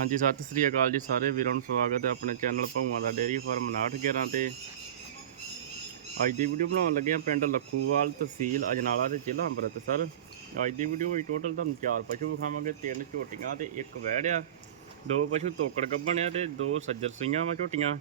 ਹਾਂਜੀ ਸਤਿ ਸ੍ਰੀ ਅਕਾਲ ਜੀ ਸਾਰੇ ਵੀਰਾਂ ਨੂੰ ਸਵਾਗਤ ਹੈ ਆਪਣੇ ਚੈਨਲ ਭੌਆਂ ਦਾ ਡੇਅਰੀ ਫਾਰਮ 911 ਤੇ। ਅੱਜ ਦੀ ਵੀਡੀਓ ਬਣਾਉਣ ਲੱਗੇ ਆ ਪਿੰਡ ਲੱਖੂਵਾਲ ਤਹਿਸੀਲ ਅਜਨਾਲਾ ਤੇ ਜ਼ਿਲ੍ਹਾ ਅੰਮ੍ਰਿਤਸਰ। ਅੱਜ ਦੀ ਵੀਡੀਓ ਵਿੱਚ ਟੋਟਲ ਤੁਹਾਨੂੰ ਚਾਰ ਪਸ਼ੂ ਵਿਖਾਵਾਂਗੇ ਤਿੰਨ ਝੋਟੀਆਂ ਤੇ ਇੱਕ ਵੈੜ ਆ। ਦੋ ਪਸ਼ੂ ਤੋਕੜ ਗੱਭਣ ਆ ਤੇ ਦੋ ਸੱਜਰ ਸੂਈਆਂ ਵਾ ਝੋਟੀਆਂ।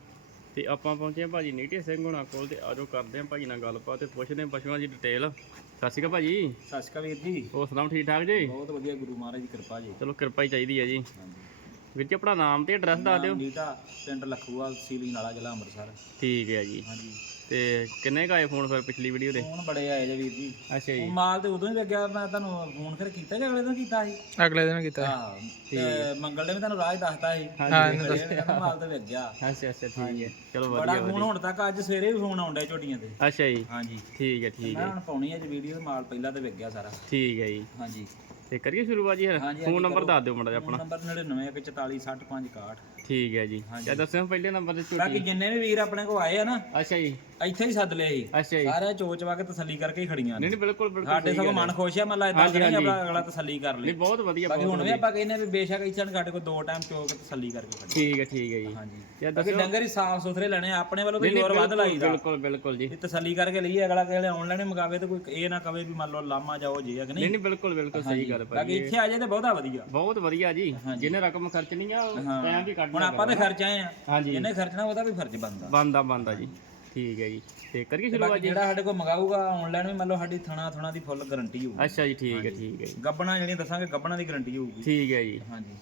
ਤੇ ਆਪਾਂ ਪਹੁੰਚੇ ਆ ਭਾਜੀ ਨੀਟੇ ਸਿੰਘ ਹੋਣਾ ਕੋਲ ਤੇ ਆਜੋ ਕਰਦੇ ਆ ਭਾਜੀ ਨਾਲ ਗੱਲਬਾਤ ਤੇ ਪੁੱਛਦੇ ਆ ਪਸ਼ੂਆਂ ਦੀ ਡਿਟੇਲ ਸਤਿ ਸ਼੍ਰੀ ਅਕਾਲ ਭਾਜੀ। ਸਤਿ ਸ਼੍ਰੀ ਅਕਾਲ ਵੀਰ ਜੀ। ਹੋਰ ਸੁਣਾਓ ਠੀਕ ਠਾਕ ਜੀ? ਬਹੁਤ ਵਧੀਆ ਗੁਰੂ ਮਹਾਰਾਜ ਦੀ ਕਿਰਪਾ ਜੀ। ਚਲੋ ਕਿਰਪਾ ਹੀ ਚਾਹੀਦੀ ਹੈ ਜੀ। ਹਾਂਜੀ। ਵੀਰ ਜੀ ਆਪਣਾ ਨਾਮ ਤੇ ਐਡਰੈਸ ਦੱਸ ਦਿਓ। ਨੀਟਾ ਪਿੰਡ ਲਖੂਵਾਲ ਸੀਲੀ ਨਾਲਾ ਜ਼ਿਲ੍ਹਾ ਅੰਮ੍ਰਿਤਸਰ। ਠੀਕ ਹੈ ਜੀ। ਹਾਂਜੀ। ਤੇ ਕਿੰਨੇ ਕੁ ਆਏ ਫੋਨ ਫਿਰ ਪਿਛਲੀ ਵੀਡੀਓ ਦੇ? ਫੋਨ ਬੜੇ ਆਏ ਜੇ ਵੀਰ ਜੀ। ਅੱਛਾ ਉਹ ਜੀ ਮਾਲ ਤੇ ਉਦੋਂ ਹੀ ਲੱਗਿਆ ਮੈਂ ਤੁਹਾਨੂੰ ਫੋਨ ਫਿਰ ਕੀਤਾ ਕਿ ਅਗਲੇ ਦਿਨ ਕੀਤਾ ਸੀ? ਅਗਲੇ ਦਿਨ ਕੀਤਾ। ਹਾਂ ਤੇ ਮੰਗਲ ਨੇ ਵੀ ਤੁਹਾਨੂੰ ਰਾਜ ਦੱਸਤਾ ਸੀ। ਹਾਂ, ਮਾਲ ਤੇ ਵਿਕ ਗਿਆ ਅੱਛਾ ਅੱਛਾ ਠੀਕ ਹੈ। ਚਲੋ ਬੜਾ ਵਧੀਆ। ਫੋਨ ਹੁਣ ਤੱਕ ਅੱਜ ਸਵੇਰੇ ਵੀ ਫੋਨ ਆਉਂਦਾ ਝੋਟੀਆਂ ਤੇ। ਅੱਛਾ ਜੀ। ਹਾਂਜੀ। ਠੀਕ ਹੈ ਠੀਕ ਮੈਂ ਹੈ। ਹੁਣ ਪਾਉਣੀ ਅੱਜ ਵੀਡੀਓ ਮਾਲ ਪਹਿਲਾਂ ਤੇ ਵਿਕ ਗਿਆ ਸਾਰਾ। ਠੀਕ ਹੈ ਜੀ। ਹਾਂਜੀ। ਤੇ ਕਰੀਏ ਸ਼ੁਰੂਆਤ ਜੀ ਫਿਰ ਹਾਂਜੀ, ਫੋਨ ਹਾਂਜੀ, ਨੰਬਰ ਕਰੋ। ਦੱਸ ਦਿਓ ਮਾੜਾ ਜਿਹਾ ਆਪਣਾ ਨੰਬਰ 9914460561 ਠੀਕ ਹੈ ਜੀ। ਹਾਂਜੀ। ਕਿਆ ਦੱਸਿਓ ਪਹਿਲੇ ਨੰਬਰ ਤੇ ਬਾਕੀ ਝੋਟੀ ਜਿੰਨੇ ਵੀ ਵੀਰ ਆਪਣੇ ਕੋਲ ਆਏ ਆ ਨਾ ਅੱਛਾ ਜੀ। ਇੱਥੇ ਹੀ ਸੱਦ ਲਏ ਸੀ ਅੱਛਾ ਜੀ। ਸਾਰੇ ਚੋਚ ਵਾ ਕੇ ਤਸੱਲੀ ਕਰਕੇ ਹੀ ਖੜੀਆਂ ਨੇ। ਨਹੀਂ ਨਹੀਂ ਬਿਲਕੁਲ ਬਿਲਕੁਲ ਸਾਡੇ ਸਗੋਂ ਮਨ ਖੁਸ਼ ਆ ਮਤਲਬ ਇਦਾਂ ਹਾਂਜੀ, ਨਹੀਂ। ਆਪਣਾ ਅਗਲਾ ਤਸੱਲੀ ਕਰ ਲੇ ਨਹੀਂ ਬਹੁਤ ਵਧੀਆ ਬਾਕੀ ਬਹੁਤ ਹੁਣ ਵੀ ਆਪਾਂ ਕਹਿੰਦੇ ਆ ਵੀ ਬੇਸ਼ੱਕ ਇੱਥੇ ਨੂੰ ਸਾਡੇ ਕੋਲ ਦੋ ਟਾਈਮ ਚੋ ਕੇ ਤਸੱਲੀ ਕਰਕੇ ਖੜੀ ਠੀਕ ਹੈ ਠੀਕ ਹੈ ਜੀ। ਹਾਂਜੀ। ਕਿਆ ਬਾਕੀ ਦੱਸਿਓ। ਡੰਗਰ ਹੀ ਸਾਫ਼ ਸੁਥਰੇ ਲੈਣੇ ਆ, ਆਪਣੇ ਵੱਲੋਂ ਨਹੀਂ ਜ਼ੋਰ ਵੱਧ ਲਾਈਦਾ। ਬਿਲਕੁਲ ਬਿਲਕੁਲ ਜੀ। ਇਹ ਤਸੱਲੀ ਕਰਕੇ ਲਈਏ ਅਗਲਾ ਕਿਸੇ ਆਨਲਾਈਨ ਮੰਗਾਵੇ ਤਾਂ ਕੋਈ ਇਹ ਨਾ ਕਵੇ ਵੀ ਮੰਨ ਲਓ ਲਾਮਾ ਜਾਓ ਜੇ ਕਿ ਨਹੀਂ। ਨਹੀਂ ਨਹੀਂ ਬਿਲਕੁਲ ਬਿਲਕੁਲ ਸਹੀ ਗੱਲ ਬਾਕੀ ਭਾਜੀ। ਇੱਥੇ ਆ ਜਾਏ ਤਾਂ ਬਹੁਤਾ ਵਧੀਆ। ਬਹੁਤ ਵਧੀਆ ਜੀ। ਜਿਹਨੇ ਰਕਮ ਖਰਚਣੀ ਆ। ਟਾਈਮ ਵੀ ਕੱਢ ਹੁਣ ਆਪਾਂ ਤਾਂ ਖਰਚ ਆਏ ਆ ਹਾਂਜੀ। ਜਿਹਨੇ ਖਰਚਣਾ ਉਹਦਾ ਵੀ ਫਰਜ਼ ਬਣਦਾ। ਬੰਦਾ ਬੰਦਾ ਜੀ। ਠੀਕ ਹੈ ਜੀ। ਤੇ ਕਰੀਏ ਸ਼ੁਰੂਆਤ ਬਾਕੀ ਜਿਹੜਾ ਸਾਡੇ ਕੋਲ ਮੰਗਾਊਗਾ ਆਨਲਾਈਨ ਵੀ ਮੰਨ ਲਓ ਸਾਡੀ ਥਣਾ ਥਣਾ ਦੀ ਫੁੱਲ ਗਾਰੰਟੀ ਹੋਊਗੀ। ਅੱਛਾ ਜੀ ਠੀਕ ਹੈ ਠੀਕ ਹੈ ਜੀ। ਗੱਬਣਾ ਜਿਹੜੀਆਂ ਦੱਸਾਂਗੇ ਗੱਬਣਾ ਦੀ ਗਾਰੰਟੀ ਹੋਊਗੀ। ਠੀਕ ਹੈ ਜੀ। ਹਾਂਜੀ।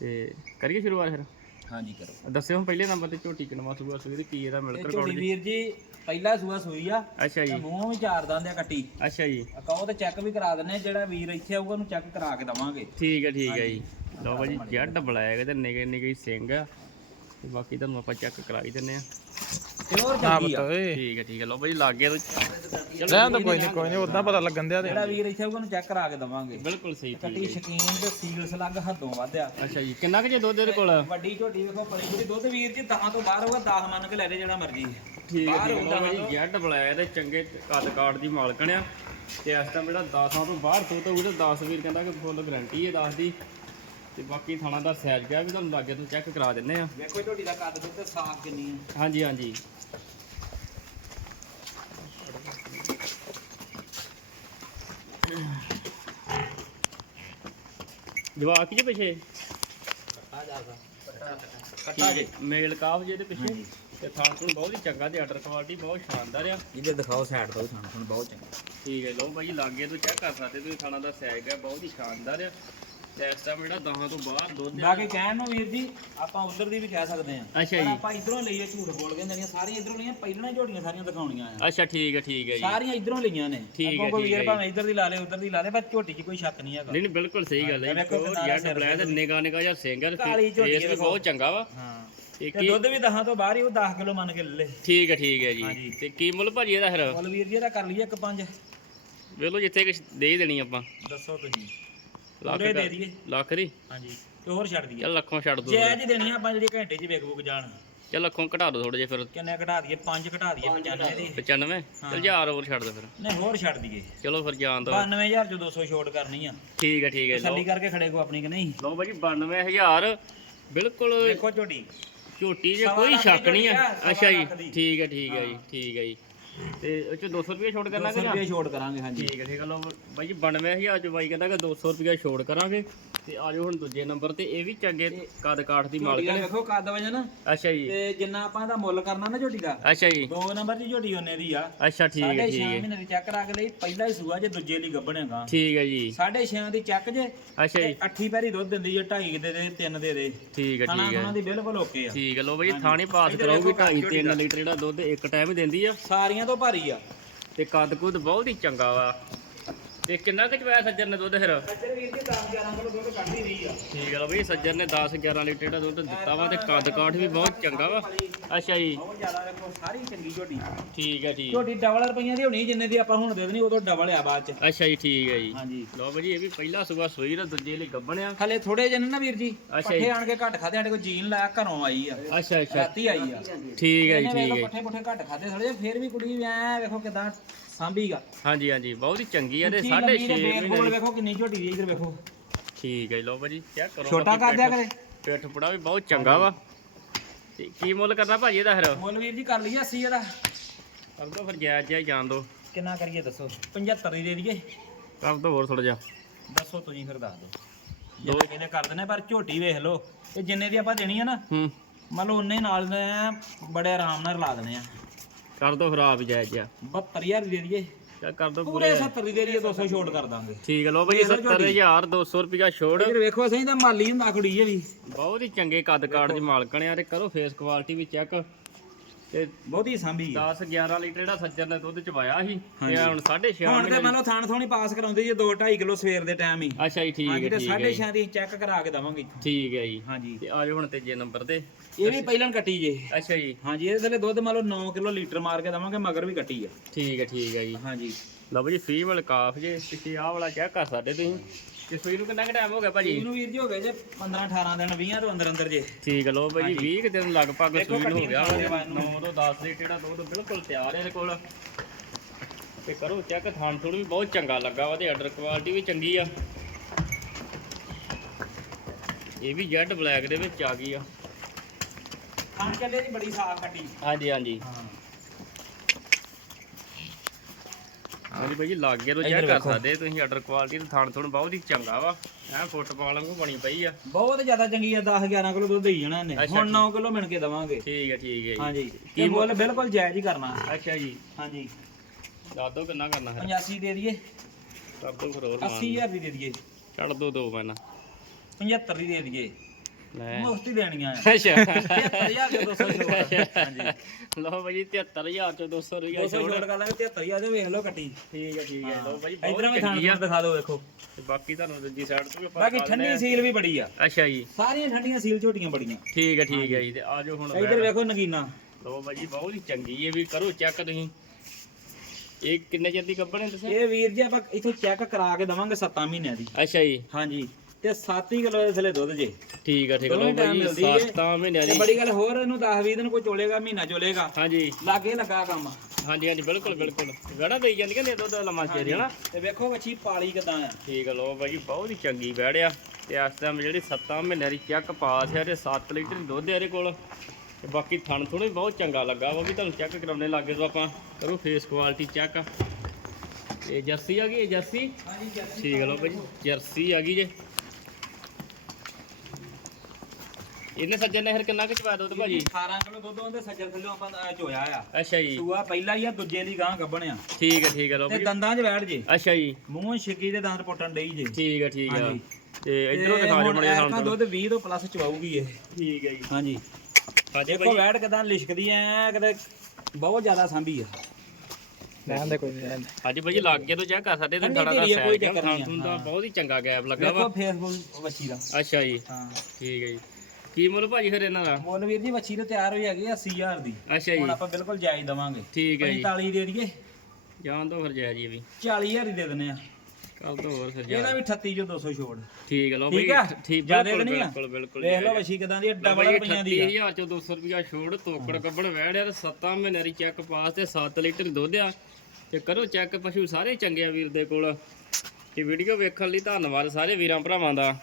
ਤੇ ਕਰੀਏ ਸ਼ੁਰੂਆਤ ਫਿਰ? ਹਾਂਜੀ ਕਰੋ। ਦੱਸਿਓ ਪਹਿਲੇ ਨੰਬਰ ਤੇ ਝੋਟੀ ਕਿਨਵਾ ਸੂਆ ਸੂਈ ਤੇ ਕੀ ਇਹਦਾ ਮਿਲਕ ਇਹ ਰਿਕਾਰਡ ਝੋਟੀ ਜੀ? ਵੀਰ ਜੀ ਪਹਿਲਾ ਸੂਆ ਸੂਈ ਆ। ਅੱਛਾ ਜੀ। ਮੂੰਹੋਂ ਵੀ ਚਾਰ ਦੰਦ ਆ ਕੱਟੀ। ਅੱਛਾ ਜੀ। ਅਕਾਉ ਤੇ ਚੈੱਕ ਵੀ ਕਰਾ ਦਿੰਨੇ ਆ, ਜਿਹੜਾ ਵੀਰ ਇੱਥੇ ਆਊਗਾ ਉਹਨੂੰ ਚੈੱਕ ਕਰਾ ਕੇ ਦਵਾਂਗੇ। ਠੀਕ ਹੈ ਠੀਕ ਹੈ ਜੀ। ਲਓ ਭਾਜੀ ਜੱਡ ਬਲੈਕ ਤੇ ਨਿਗੇ ਨਿਗੇ ਸਿੰਘ ਆ। ਤੇ ਬਾਕੀ ਤੁਹਾਨੂੰ ਆਪਾਂ ਚੈੱਕ ਕਰਾ ਹੀ ਦਿੰਨੇ ਆ। ਤੇ ਹੋਰ ਠੀਕ ਹੈ ਠੀਕ ਹੈ ਲਓ ਭਾਜੀ ਲੱਗ ਗਿਆ ਰਹਿਣ ਤਾਂ ਕੋਈ ਨਹੀਂ ਕੋਈ ਨਹੀਂ ਉਦਾਂ ਪਤਾ ਲੱਗਣ ਦਿਆ ਤੇ। ਜਿਹੜਾ ਵੀਰ ਇੱਥੇ ਆਊਗਾ ਉਹਨੂੰ ਚੈੱਕ ਕਰਾ ਕੇ ਦਵਾਂਗੇ। ਬਿਲਕੁਲ ਸਹੀ ਠੀਕ ਕੱਟੀ ਸ਼ਕੀਨ ਤੇ ਸੀਲ ਸਲੱਗ ਹੱਦੋਂ ਵੱਧ ਆ। ਅੱਛਾ ਜੀ ਕਿੰਨਾ ਕੁ ਜੇ ਦੁੱਧ ਇਹਦੇ ਕੋਲ? ਵੱਡੀ ਝੋਟੀ ਵੇਖੋ ਪਲੀ ਪਲੀ ਦੁੱਧ ਵੀਰ ਜੀ 10 ਤੋਂ ਬਾਹਰ ਹੋਊਗਾ 10 ਮੰਨ ਕੇ ਲੈ ਦੇ ਜਿਹੜਾ ਮਰਜ਼ੀ। ਠੀਕ ਹੈ ਬਾਹਰ ਠੀਕ ਹੈ ਹੁੰਦਾ ਭਾਜੀ ਜੱਡ ਬਲੈਕ ਤੇ ਚੰਗੇ ਕੱਦ ਕਾਠ ਦੀ ਮਾਲਕਣ ਆ। ਤੇ ਇਸ ਟਾਈਮ ਜਿਹੜਾ 10 ਤੋਂ ਬਾਹਰ ਤੋਂ ਤੋਂ ਉਹਦੇ 10 ਵੀਰ ਕਹਿੰਦਾ ਕਿ ਫੁੱਲ ਗਾਰੰਟੀ ਹੈ 10 ਦੀ। ਤੇ ਬਾਕੀ ਥਾਣਾ ਦਾ ਸਾਈਜ਼ ਗਿਆ ਵੀ ਤੁਹਾਨੂੰ ਲਾਗੇ ਤੋਂ ਚੈੱਕ ਕਰਾ ਦਿੰਨੇ ਆ। ਵੇਖੋ ਝੋਟੀ ਦਾ ਕੱਦ ਦੁੱਧ ਸਾਫ਼ ਕਿੰਨੀ ਆ। ਹਾਂਜੀ ਹਾਂਜੀ। ਜਵਾਕ ਜੀ ਪਿੱਛੇ? ਕੱਟਾ ਜੀ ਮੇਲ ਕਾਫ ਜੀ ਦੇ ਪਿੱਛੇ। ਤੇ ਥਾਣ ਥੁਣ ਬਹੁਤ ਹੀ ਚੰਗਾ ਤੇ ਆਰਡਰ ਕੁਆਲਿਟੀ ਬਹੁਤ ਸ਼ਾਨਦਾਰ ਆ। ਇਹਦੇ ਦਿਖਾਓ ਸਾਈਡ ਤੋਂ ਸਾਨੂੰ ਹੁਣ ਬਹੁਤ ਚੰਗਾ। ਠੀਕ ਹੈ ਲਓ ਭਾਈ ਲਾਗੇ ਤੋਂ ਚੈੱਕ ਕਰ ਸਕਦੇ ਤੁਸੀਂ ਥਾਣਾ ਦਾ ਸਾਈਜ਼ ਹੈ ਬਹੁਤ ਹੀ ਸ਼ਾਨਦਾਰ ਆ। ਤੇ ਇਸ ਟਾਈਮ ਜਿਹੜਾ ਦਹਾਂ ਤੋਂ ਬਾਹਰ ਦੁੱਧ ਆ ਬਾਕੀ ਕਹਿਣ ਨੂੰ ਵੀਰ ਜੀ ਆਪਾਂ ਉਧਰ ਦੀ ਵੀ ਕਹਿ ਸਕਦੇ ਆ ਅੱਛਾ ਪਰ ਜੀ। ਆਪਾਂ ਇਧਰੋਂ ਲਈਏ ਝੂਠ ਬੋਲ ਕੇ ਜਿਹੜੀਆਂ ਸਾਰੀਆਂ ਇਧਰੋਂ ਲਈਆਂ ਪਹਿਲਾਂ ਹੀ ਝੋਟੀਆਂ ਸਾਰੀਆਂ ਦਿਖਾਉਣੀਆਂ ਆ। ਅੱਛਾ ਠੀਕ ਹੈ ਠੀਕ ਹੈ ਜੀ। ਸਾਰੀਆਂ ਇਧਰੋਂ ਲਈਆਂ ਨੇ। ਠੀਕ ਹੈ, ਅੱਗੋਂ ਕੋਈ ਠੀਕ ਹੈ ਵੀਰ ਭਾਵੇਂ ਇਧਰ ਦੀ ਲਾ ਲੇ ਉਧਰ ਦੀ ਲਾ ਲੇ ਪਰ ਝੋਟੀ 'ਚ ਕੋਈ ਸ਼ੱਕ ਨਹੀਂ ਹੈਗਾ। ਨਹੀਂ ਨਹੀਂ ਬਿਲਕੁਲ ਸਹੀ ਗੱਲ ਹੈ ਵੇਖੋ ਕਿੰਨਾ ਯਾਰ ਸਿਰ ਬਲੈਕ ਨਿਗਾ ਨਿਗਾ ਜਿਹਾ ਸਿੰਘ ਆ ਕਾਲੀ ਝੋਟੀ ਫੇਸ ਵੀ ਵੇਖੋ। ਬਹੁਤ ਚੰਗਾ ਵਾ। ਹਾਂ। ਤੇ ਤੇ ਕੀ ਦੁੱਧ ਵੀ 10 ਤੋਂ ਬਾਹਰ ਹੀ ਉਹ 10 ਕਿਲੋ ਮੰਨ ਕੇ ਲੈ ਲੇ। ਠੀਕ ਹੈ ਠੀਕ ਹੈ ਜੀ। ਹਾਂਜੀ। ਤੇ ਕੀ ਮੁੱਲ ਭਾਜੀ ਇਹਦਾ ਫਿਰ? ਮੁੱਲ ਵੀਰ ਜੀ ਇਹਦਾ ਕਰ ਲਈਏ ਇੱਕ ਪੰਜ। ਵੇਲੋ ਜਿੱਥੇ ਕੁਛ ਦੇ ਹੀ ਦੇਣੀ ਆਪਾਂ। ਦੱਸੋ ਤੁਸੀਂ। ਲੱਖ ਪੂਰੇ ਦੇ ਕਰ- ਦਈਏ। ਲੱਖ ਦੀ ਹਾਂਜੀ ਤੇ ਹੋਰ ਛੱਡ ਦਈਏ। ਚੱਲ ਲੱਖੋਂ ਛੱਡ ਦੋ ਜੈ ਜੀ ਦੇਣੀ ਆ ਆਪਾਂ ਜਿਹੜੀ ਘੰਟੇ 'ਚ ਵਿਕ ਬੁਕ ਜਾਣ। ਚੱਲ ਲੱਖੋਂ ਘਟਾ ਦੋ ਥੋੜੇ ਜਿਹਾ ਫਿਰ। ਕਿੰਨੇ ਘਟਾ ਦਈਏ? ਪੰਜ ਘਟਾ ਦਈਏ 95 ਦੀ। 95 ਚੱਲ ਹਜ਼ਾਰ ਹੋਰ ਛੱਡ ਦੋ ਫਿਰ। ਨਹੀਂ ਹੋਰ ਛੱਡ ਦਈਏ। ਚਲੋ ਫਿਰ ਜਾਣ ਦੋ। 92000 ਚ 200 ਛੋਟ ਕਰਨੀ ਆ। ਠੀਕ ਹੈ ਠੀਕ ਹੈ ਲਓ। ਤਸੱਲੀ ਕਰਕੇ ਖੜੇ ਕੋ ਆਪਣੀ ਕਿ ਨਹੀਂ? ਲਓ ਭਾਜੀ 92000 ਬਿਲਕੁਲ ਦੇਖੋ ਝੋਟੀ। ਝੋਟੀ ਜੇ ਸਵਾ ਕੋਈ ਸ਼ੱਕ ਨਹੀਂ ਆ। ਅੱਛਾ ਜੀ। ਠੀਕ ਹੈ ਠੀਕ ਹੈ ਜੀ ਠੀਕ ਹੈ ਜੀ। ਤੇ ਉਹ ਚ 200 ਰੁਪਏ ਛੋਟ ਕਰਨਾ 200 ਕਿ ਨਾ ਰੁਪਏ ਛੋਟ ਕਰਾਂਗੇ ਹਾਂਜੀ। ਠੀਕ ਹੈ ਠੀਕ ਹੈ। ਲਓ ਬਾਈ ਜੀ 92000 ਚ ਬਾਈ ਕਹਿੰਦਾ ਕਿ 200 ਰੁਪਏ ਛੋੜ ਕਰਾਂਗੇ। ਤੇ ਆਜੋ ਹੁਣ ਦੂਜੇ ਨੰਬਰ ਤੇ ਇਹ ਵੀ ਚੰਗੇ ਕਦ ਕਾਠ ਦੀ ਮਾਲਕ ਦਾ ਨੇ ਵੇਖੋ ਕੱਦ ਵਜਨ। ਅੱਛਾ ਜੀ। ਤੇ ਜਿੰਨਾ ਆਪਾਂ ਦਾ ਮੁੱਲ ਕਰਨਾ ਨਾ ਝੋਟੀ ਦਾ ਅੱਛਾ ਜੀ। ਦੋ ਨੰਬਰ ਦੀ ਝੋਟੀ ਉਹਨੇ ਦੀ ਆ। ਅੱਛਾ ਠੀਕ ਹੈ ਸਾਢੇ ਠੀਕ ਛੇ ਹੈ। ਮਹੀਨੇ ਦੀ ਚੈੱਕ ਕਰਾ ਕੇ ਲਈ ਪਹਿਲਾ ਹੀ ਸੂਆ ਜੇ ਦੂਜੇ ਲਈ ਗੱਬਣੇਗਾ ਠੀਕ ਹੈ ਜੀ। ਸਾਢੇ ਛੇ ਦੀ ਚੈੱਕ ਜੇ ਅੱਛਾ ਜੀ। ਅੱਠੀ ਪੈਰੀ ਦੁੱਧ ਦਿੰਦੀ ਜੇ ਢਾਈ ਦੇ ਦੇ ਤਿੰਨ ਦੇ ਦੇ। ਠੀਕ ਹੈ ਖਾਣਾ ਠੀਕ ਹੈ। ਦੀ ਬਿਲਕੁਲ ਓਕੇ ਆ। ਠੀਕ ਹੈ ਲਓ ਬਾਈ ਥਾਣੇ ਪਾਸ ਕਰਾਉਗੀ ਦੇਖੋ 2.5 ਝੋਟੀ 3 ਲੀਟਰ ਜਿਹੜਾ ਦੁੱਧ ਇੱਕ ਟਾਈਮ ਦਿੰਦੀ ਆ। ਸਾਰੀਆਂ ਤੋਂ ਭਾਰੀ ਆ। ਤੇ ਕੱਦ ਕੁੱਦ ਬਹੁਤ ਹੀ ਚੰਗਾ ਵਾ। ਤੇ ਕਿੰਨਾ ਕੁ ਚਵਾਇਆ ਸੱਜਰ ਨੇ ਦੁੱਧ ਫਿਰ? ਸੱਜਰ ਵੀਰ ਜੀ 10 11 ਕਿਲੋ ਦੁੱਧ ਕੱਢਦੀ ਰਹੀ ਆ। ਠੀਕ ਲਓ ਬਈ ਸੱਜਰ ਨੇ 10 11 ਲੀਟਰ ਜਿਹੜਾ ਦੁੱਧ ਦਿੱਤਾ ਵਾ ਤੇ ਕੱਦ ਕਾਠ ਵੀ ਬਹੁਤ ਚੰਗਾ ਵਾ। ਅੱਛਾ ਜੀ। ਬਹੁਤ ਜ਼ਿਆਦਾ ਵੇਖੋ ਸਾਰੀ ਚੰਗੀ ਝੋਟੀ। ਠੀਕ ਹੈ ਠੀਕ। ਝੋਟੀ ਡਬਲ ਰੁਪਈਆਂ ਦੀ ਹੋਣੀ ਜਿੰਨੇ ਦੀ ਆਪਾਂ ਹੁਣ ਦੇ ਦੇਣੀ ਉਦੋਂ ਡਬਲ ਆ ਬਾਅਦ ਚ। ਅੱਛਾ ਜੀ ਠੀਕ ਹੈ ਜੀ। ਹਾਂਜੀ। ਲਓ ਭਾਜੀ ਇਹ ਵੀ ਪਹਿਲਾ ਸੂਆ ਸੋਈ ਦਾ ਦੂਜੇ ਲਈ ਗੱਬਣ ਆ ਹਲੇ ਥੋੜੇ ਜਿਹੇ ਨੇ ਨਾ ਵੀਰ ਜੀ ਅੱਛਾ ਜੀ। ਪੱਠੇ ਆਣ ਕੇ ਘੱਟ ਖਾਦੇ ਸਾਡੇ ਕੋਲ ਜੀਨ ਲਾਇਆ ਘਰੋਂ ਆਈ ਆ। ਅੱਛਾ ਅੱਛਾ। ਰਾਤੀ ਆਈ ਆ। ਠੀਕ ਹੈ ਜੀ ਠੀਕ ਵੇਖੋ ਹੈ ਪੱਠੇ ਪੁੱਠੇ ਘੱਟ ਖਾਦੇ ਥੋੜੇ ਫੇਰ ਵੀ ਕੁੜੀ ਐ ਵੇਖੋ ਕਿਦਾਂ ਸਾਂਭੀਗਾ ਹਾਂਜੀ ਹਾਂਜੀ ਬਹੁਤ ਹੀ ਚੰਗੀ ਆ ਤੇ ਉੱਚੀ 6.5 ਲੰਬੀ ਤੇ ਮਹੀਨੇ ਦੀ। ਵੇਖੋ ਕਿੰਨੀ ਝੋਟੀ ਦੀ ਇਧਰ ਵੇਖੋ। ਠੀਕ ਹੈ ਲਓ ਭਾਜੀ ਚੈੱਕ ਕਰੋ ਛੋਟਾ ਕਰ ਦਿਆ ਕਰੇ। ਪਿੱਠ ਪੁੜਾ ਵੀ ਬਹੁਤ ਚੰਗਾ ਵਾ। ਤੇ ਕੀ ਮੁੱਲ ਕਰਨਾ ਭਾਜੀ ਇਹਦਾ ਫਿਰ? ਮੁੱਲ ਵੀਰ ਜੀ ਕਰ ਲਈਏ 80 ਇਹਦਾ। ਕਰ ਦੋ ਫਿਰ ਜਾਇਜ਼ ਹੀ ਜਾਣ ਦੋ। ਕਿੰਨਾ ਕਰੀਏ ਦੱਸੋ? 75 ਹੀ ਦੇ ਦਈਏ। ਕਰ ਦੋ ਹੋਰ ਥੋੜਾ ਜਿਹਾ। ਦੱਸੋ ਤੁਸੀਂ ਫਿਰ ਦੱਸ ਦਿਓ। ਦੋ। ਕਿਨੇ ਕਰ ਦਿੰਦੇ ਪਰ ਝੋਟੀ ਵੇਖ ਲਓ। ਇਹ ਜਿੰਨੇ ਦੀ ਆਪਾਂ ਦੇਣੀ ਆ ਨਾ ਹੂੰ। ਮੰਨ ਲਓ ਉਨੇ ਨਾਲ ਦੇ ਬੜੇ ਆਰਾਮ ਨਾਲ ਰਲਾ ਦੇਣੇ ਆ। ਕਰ ਦੋ ਫਿਰ ਆਪ ਹੀ ਜਾਇਜ਼ ਜਿਹਾ। 72000 ਦੀ ਦੇ ਦਈਏ। ਚੱਲ ਕਰ ਦੋ ਪੂਰੇ 70 ਦੀ ਦੇ ਦਈਏ 200 ਛੋਟ ਕਰ ਦਾਂਗੇ। ਠੀਕ ਹੈ ਲੋ ਭਾਜੀ 70200 ਰੁਪਿਆ ਛੋੜ ਇਧਰ ਵੇਖੋ ਸਹੀ ਤਾਂ ਮਾਲੀ ਹੁੰਦਾ ਕੁੜੀ ਇਹ ਵੀ। ਬਹੁਤ ਹੀ ਚੰਗੇ ਕੱਦ ਕਾਠ ਦੀ ਮਾਲਕਣ ਆ ਤੇ ਕਰੋ ਫੇਸ ਕੁਆਲਿਟੀ ਵੀ ਚੈੱਕ ਤੇ ਬਹੁਤੀ ਸਾਂਭੀ ਆ 10 11 ਲੀਟਰ ਜਿਹੜਾ ਸੱਜਣ ਨੇ ਦੁੱਧ ਚਵਾਇਆ ਸੀ ਤੇ ਹਾਂਜੀ। ਹੁਣ 6.5 ਹੁਣ ਤੇ ਮੰਨ ਲਓ ਥਾਣ ਥੋਣੀ ਪਾਸ ਕਰਾਉਂਦੇ ਜੀ 2 2.5 ਕਿਲੋ ਸਵੇਰ ਦੇ ਟਾਈਮ ਹੀ। ਅੱਛਾ ਜੀ ਠੀਕ ਹਾਂਜੀ ਹੈ ਤੇ ਠੀਕ ਹੈ 6.5 ਦੀ ਚੈੱਕ ਕਰਾ ਕੇ ਦਵਾਂਗੇ ਠੀਕ ਹੈ ਜੀ। ਹਾਂਜੀ। ਤੇ ਆਜੋ ਹੁਣ ਤੀਜੇ ਨੰਬਰ ਤੇ। ਇਹ ਵੀ ਪਹਿਲਾਂ ਕੱਟੀ ਜੇ। ਅੱਛਾ ਜੀ। ਹਾਂਜੀ ਇਹਦੇ ਥੱਲੇ ਦੁੱਧ ਮੰਨ ਲਓ 9 ਕਿਲੋ ਲੀਟਰ ਮਾਰ ਕੇ ਦਵਾਂਗੇ ਮਗਰ ਵੀ ਕੱਟੀ ਆ। ਠੀਕ ਹੈ ਠੀਕ ਹੈ ਜੀ। ਹਾਂਜੀ। ਲਓ ਜੀ ਫੀਮੇਲ ਕਾਫ ਜੇ ਪਿੱਛੇ ਆਹ ਵਾਲਾ ਚੈੱਕ ਕਰ ਸਕਦੇ ਤੁਸੀਂ। ਤੇ ਸੂਈ ਨੂੰ ਕਿੰਨਾ ਕੁ ਟਾਈਮ ਹੋ ਗਿਆ ਭਾਜੀ? ਇਹਨੂੰ ਵੀਰ ਜੀ ਹੋ ਗਏ ਜੇ 15 18 ਦਿਨ 20 ਤੋਂ ਅੰਦਰ ਅੰਦਰ ਜੇ। ਠੀਕ ਹੈ ਲੋ ਭਾਜੀ 20 ਕੁ ਦਿਨ ਲਗਭਗ ਦੇਖੋ ਸੂਈ ਨੂੰ ਹੋ ਗਿਆ। ਕੱਟੀ ਨੂੰ। 9 ਤੋਂ 10 ਲੀਟਰ ਜਿਹੜਾ ਦੁੱਧ ਬਿਲਕੁਲ ਤਿਆਰ ਹੈ ਇਹਦੇ ਕੋਲ। ਤੇ ਕਰੋ ਚੈੱਕ ਥਾਣ ਥੋੜੀ ਵੀ ਬਹੁਤ ਚੰਗਾ ਲੱਗਾ ਵਾ ਤੇ ਆਰਡਰ ਕੁਆਲਿਟੀ ਵੀ ਚੰਗੀ ਆ। ਇਹ ਵੀ ਜੈਡ ਬਲੈਕ ਦੇ ਵਿੱਚ ਆ ਗਈ ਆ। ਖਾਣ ਚੱਲੇ ਦੀ ਬੜੀ ਸਾਫ਼ ਕੱਟੀ ਹਾਂਜੀ ਹਾਂਜੀ। ਹਾਂ। ਹਾਂਜੀ ਭਾਈ ਲਾਗੇ ਤੋਂ ਚੈੱਕ ਕਰ। ਸਕਦੇ ਤੁਸੀਂ ਆਰਡਰ ਕੁਆਲਿਟੀ ਤੇ ਥਾਣ ਥੋੜ ਬਹੁਤ ਹੀ ਚੰਗਾ ਵਾ। ਐ ਫੁੱਟਬਾਲ ਵਾਂਗੂ ਬਣੀ ਪਈ ਆ। ਬਹੁਤ ਜ਼ਿਆਦਾ ਚੰਗੀ ਆ 10 11 ਕਿਲੋ ਦੁੱਧ ਦੇਈ ਜਾਣਾ ਇਹਨੇ। ਹੁਣ ਠੀਕ। 9 ਕਿਲੋ ਮਿਣ ਕੇ ਦਵਾਂਗੇ। ਠੀਕ ਹੈ ਠੀਕ ਜੀ। ਹਾਂਜੀ ਕੀ ਮੁੱਲ? ਬਿਲਕੁਲ ਜਾਇਜ਼ ਹੀ ਕਰਨਾ। ਅੱਛਾ ਜੀ। ਹਾਂਜੀ। ਦੱਸ ਦੋ ਕਿੰਨਾ ਕਰਨਾ ਹੈ 85 ਦੇ ਦਈਏ। ਕਰ ਦੋ ਫਿਰ ਹੋਰ ਮਾਨ 80000 ਦੀ ਦੇ ਦਈਏ। ਛੱਡ ਦੋ ਦੋ ਮੈਨਾਂ 75 ਦੀ ਦੇ ਦਈਏ। ਲੈ। ਮੁਫਤ ਹੀ ਦੇਣੀਆਂ ਆ। ਅੱਛਾ। 73000 ਦੇ 200 ਛੋੜ ਹਾਂਜੀ। ਲਓ ਭਾਜੀ 73000 ਚ 200 ਰੁਪਇਆ 200 ਛੋੜ ਕਰ ਲਾਂਗੇ 73000 ਦੇ ਵੇਖ ਲਓ ਕੱਟੀ। ਠੀਕ ਹੈ ਠੀਕ ਹੈ। ਲਓ ਭਾਜੀ ਇਧਰ ਬਹੁਤ ਵੀ ਥਾਣ ਚੰਗੀ ਆ। ਦਿਖਾ ਦਿਓ ਵੇਖੋ। ਤੇ ਬਾਕੀ ਤੁਹਾਨੂੰ ਦੂਜੀ ਸਾਈਡ ਤੋਂ ਵੀ ਆਪਾਂ ਬਾਕੀ ਦਿਖਾ ਠੰਡੀ ਦਿੰਦੇ ਸੀਲ ਵੀ ਬੜੀ ਆ। ਆ। ਅੱਛਾ ਜੀ। ਸਾਰੀਆਂ ਠੰਡੀਆਂ ਸੀਲ ਝੋਟੀਆਂ ਬੜੀਆਂ। ਠੀਕ ਹੈ ਠੀਕ ਹੈ ਜੀ ਤੇ ਆਜੋ ਹੁਣ ਇਧਰ ਵੇਖੋ ਨਗੀਨਾ। ਲਓ ਭਾਜੀ ਬਹੁਤ ਹੀ ਚੰਗੀ ਹੈ ਵੀ। ਕਰੋ ਚੈੱਕ ਤੁਸੀਂ। ਇਹ ਕਿੰਨੇ ਚਿਰ ਦੀ ਕੱਪੜੇ ਦੱਸਿਆ ਇਹ ਵੀਰ ਜੀ ਆਪਾਂ ਇਥੋਂ ਚੈੱਕ ਕਰਾ ਕੇ ਦਵਾਂਗੇ 7 ਮਹੀਨਿਆਂ ਦੀ। ਅੱਛਾ ਜੀ। ਹਾਂਜੀ। ਤੇ 7 ਹੀ ਕਿਲੋ ਦੇ ਥੱਲੇ ਦੁੱਧ ਜੇ। ਠੀਕ ਹੈ ਠੀਕ ਦੋਵੇਂ ਟਾਈਮ ਭਾਜੀ ਮਿਲਦੀ ਹੈ। 7 ਮਹੀਨਿਆਂ ਤੇ ਦੀ ਬੜੀ ਗੱਲ ਹੋਰ ਇਹਨੂੰ 10 20 ਦਿਨ ਕੋਈ ਚੋਲੇਗਾ ਮਹੀਨਾ ਚੋਲੇਗਾ। ਹਾਂਜੀ। ਲਾਗੇ ਲੱਗਾ ਕੰਮ। ਹਾਂਜੀ ਹਾਂਜੀ ਬਿਲਕੁਲ ਬਿਲਕੁਲ। ਗੜਾ ਦੇਈ ਜਾਂਦੀਆਂ ਨੇ ਦੁੱਧ ਲੰਮਾ ਚੇਰੀ ਹਨਾ? ਤੇ ਵੇਖੋ ਵੱਛੀ ਪਾਲੀ ਕਿਦਾਂ ਆ। ਠੀਕ ਹੈ ਲੋ ਭਾਜੀ ਬਹੁਤ ਹੀ ਚੰਗੀ ਵੜਿਆ ਤੇ ਇਸ ਟਾਈਮ ਜਿਹੜੀ 7 ਮਹੀਨਿਆਂ ਦੀ ਚੱਕ ਪਾਸ ਹੈ ਤੇ 7 ਲੀਟਰ ਦੁੱਧ ਹੈ ਇਹਦੇ ਕੋਲ। ਤੇ ਬਾਕੀ ਥਣ ਥੋੜਾ ਵੀ ਬਹੁਤ ਚੰਗਾ ਲੱਗਾ ਉਹ ਵੀ ਤੁਹਾਨੂੰ ਚੈੱਕ ਕਰਾਉਣੇ ਲੱਗੇ ਤੋਂ ਆਪਾਂ। ਕਰੋ ਫੇਸ ਕੁਆਲਿਟੀ ਚੈੱਕ ਇਹ ਜਰਸੀ ਆ ਗਈ ਇਹ ਜਰਸੀ? ਹਾਂਜੀ ਜਰਸੀ ਠੀਕ ਲੋ ਭਾਜੀ ਜਰਸੀ ਆ ਗਈ ਜੇ। ਇਹਨੇ ਸੱਜਣ ਨੇ ਫਿਰ ਕਿੰਨਾ ਕੁ ਚਵਾ ਦੁੱਧ ਭਾਜੀ? 18 ਕਿਲੋ ਦੁੱਧ ਉਹਦੇ ਸੱਜਰ ਥੱਲੇ ਆਪਾਂ ਅਹ, ਚੋਇਆ ਆ। ਅੱਛਾ ਜੀ। ਸੂਆ ਪਹਿਲਾ ਹੀ ਆ ਦੂਜੇ ਦੀ ਗਾਂ ਗੱਬਣਿਆ ਠੀਕ ਹੈ ਠੀਕ ਹੈ ਲੋ ਤੇ ਦੰਦਾਂ 'ਚ ਬੈਠ ਜੇ। ਅੱਛਾ ਜੀ। ਮੂੰਹੋਂ ਛਿੱਕੀ ਦੇ ਦੰਦ ਪੁੱਟਣ ਡਈ ਜੇ। ਠੀਕ ਹੈ ਠੀਕ ਹੈ ਹਾਂਜੀ। ਤੇ ਇਧਰੋਂ ਦਿਖਾ ਦਿਓ ਮੜੇ ਐਰਕਾਂ ਸਾਨੂੰ ਦੁੱਧ 20 ਤੋਂ ਪਲੱਸ ਚਵਾਊਗੀ ਇਹ। ਠੀਕ ਹੈ ਜੀ। ਹਾਂਜੀ। ਹਾਂਜੀ ਦੇਖੋ ਬੈਠ ਕਿਦਾਂ ਲਿਸ਼ਕਦੀ ਐ ਕਿਤੇ ਬਹੁਤ ਜ਼ਿਆਦਾ ਸਾਂਭੀ ਆ। ਰਹਿਣ ਦੇ ਕੋਈ ਨਹੀਂ ਰਹਿਣ ਦੇ। ਹਾਂਜੀ ਭਾਜੀ ਲੱਗ ਗਿਆ ਤੋਂ ਚੈੱਕ ਕਰ ਸਕਦੇ ਤੇ ਠੰਡੀ ਥੋੜਾ ਦਾ ਆ, ਕੋਈ ਚੱਕਰ ਨਹੀਂ ਆ। ਬਹੁਤ ਹੀ ਚੰਗਾ ਗੈਪ ਲੱਗਾ ਦੇਖੋ ਵਾ। ਫੇਸਬੁੱਕ ਵੱਛੀ ਦਾ। ਅੱਛਾ ਜੀ। ਹਾਂ। ਠੀਕ ਹੈ ਜੀ। ਕੀ ਮੁੱਲ ਭਾਜੀ ਫਿਰ ਇਹਨਾਂ ਦਾ? ਮੁੱਲ ਵੀਰ ਜੀ ਵੱਛੀ ਤੇ ਤਿਆਰ ਹੋਈ ਹੈਗੀ 80000 ਦੀ। ਅੱਛਾ ਜੀ। ਹੁਣ ਆਪਾਂ ਬਿਲਕੁਲ ਜਾਇਜ਼ ਦਵਾਂਗੇ। ਠੀਕ ਹੈ ਜੀ। 45 ਦੇ ਦਈਏ। ਜਾਣ ਦੋ ਫਿਰ ਜਾਇ ਜੀ ਵੀ। 40000 ਹੀ ਦੇ ਦਿੰਨੇ ਆ। ਕੱਲ ਤੋਂ ਹੋਰ ਫਿਰ ਇਹਦਾ ਜਾ ਵੀ 38 ਜੋ 200 ਛੋੜ। ਠੀਕ ਹੈ ਲੋ ਠੀਕ ਬਿਲਕੁਲ ਤਾਂ ਬਿਲਕੁਲ ਬਿਲਕੁਲ ਵੇਖ ਲਓ ਵੱਛੀ ਕਿਦਾਂ ਦੀ ਡਬਲ ਰੁਪਈਆਂ ਦੀ ਆ। 38000 ਚੋਂ 200 ਰੁਪਿਆ ਛੋੜ ਤੋਕੜ ਕੱਬੜ ਵੜਿਆ ਤੇ 7 ਮਹੀਨੇ ਦੀ ਚੈੱਕ ਪਾਸ ਤੇ 7 ਲੀਟਰ ਦੁੱਧ ਆ। ਤੇ ਕਰੋ ਚੈੱਕ ਪਸ਼ੂ ਸਾਰੇ ਚੰਗੇ ਆ ਵੀਰ ਦੇ ਕੋਲ। ਇਹ ਵੀਡੀਓ ਵੇਖਣ ਲਈ ਧੰਨਵਾਦ ਸਾਰੇ ਵੀਰਾਂ ਭਰਾਵਾਂ ਦਾ।